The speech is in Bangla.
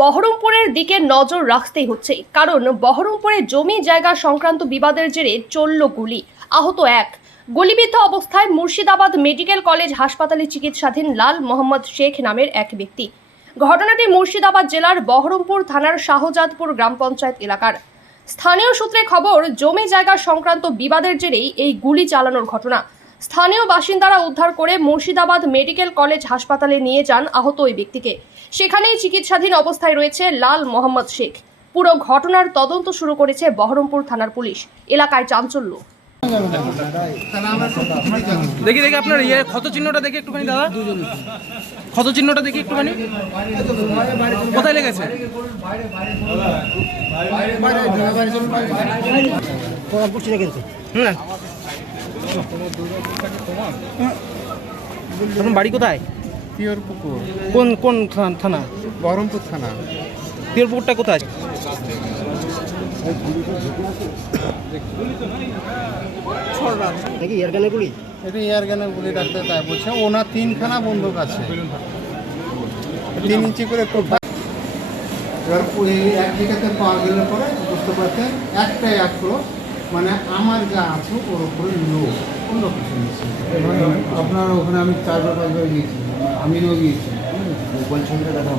বহরমপুরের দিকে নজর রাখতেই হচ্ছে, কারণ বহরমপুরে জমি জায়গা সংক্রান্ত বিবাদের জেরে চলল গুলি। আহত এক। গুলিবিদ্ধ অবস্থায় মুর্শিদাবাদ মেডিকেল কলেজ হাসপাতালে চিকিৎসাধীন লাল মোহাম্মদ শেখ নামের এক ব্যক্তি। ঘটনাটি মুর্শিদাবাদ জেলার বহরমপুর থানার শাহজাদপুর গ্রাম পঞ্চায়েত এলাকার। স্থানীয় সূত্রে খবর, জমি জায়গা সংক্রান্ত বিবাদের জেরেই এই গুলি চালানোর ঘটনা। স্থানীয় বাসিন্দারা উদ্ধার করে মুর্শিদাবাদ মেডিকেল কলেজ হাসপাতালে নিয়ে যান আহত ওই ব্যক্তিকে সেখানেই চিকিৎসাধীন অবস্থায় রয়েছে লাল মোহাম্মদ শেখ পুরো ঘটনার তদন্ত শুরু করেছে বহরমপুর থানার পুলিশ এলাকায় চাঞ্চল্য দেখি দেখি আপনার ইয়ে ক্ষত চিহ্নটা দেখি একটুখানি দাদা ক্ষত চিহ্নটা দেখি একটুখানি কোথায় লেগেছে হ্যাঁ আপনার বাড়ি কোথায়? পিওর পুকুর কোন কোন থানা? বহরমপুর থানা। তিরপুরটা কোথায়? নাকি এয়ারগানের গুলি? এটা গুলি ডাক্তার তাই বলছে। ওনার তিনখানা বন্দুক আছে। তিন ইঞ্চি করে টোটা এবার এক জায়গাতে পাওয়া গেলে পরে বুঝতে পারছেন একটাই আক্রোশ মানে আমার যা আছে ওর উপরে লো অন্য কিছু নিচ্ছে আপনার ওখানে আমি চারবার পাঁচবার গিয়েছি আমিও গিয়েছি। মোবাইল ছবিটা দেখাও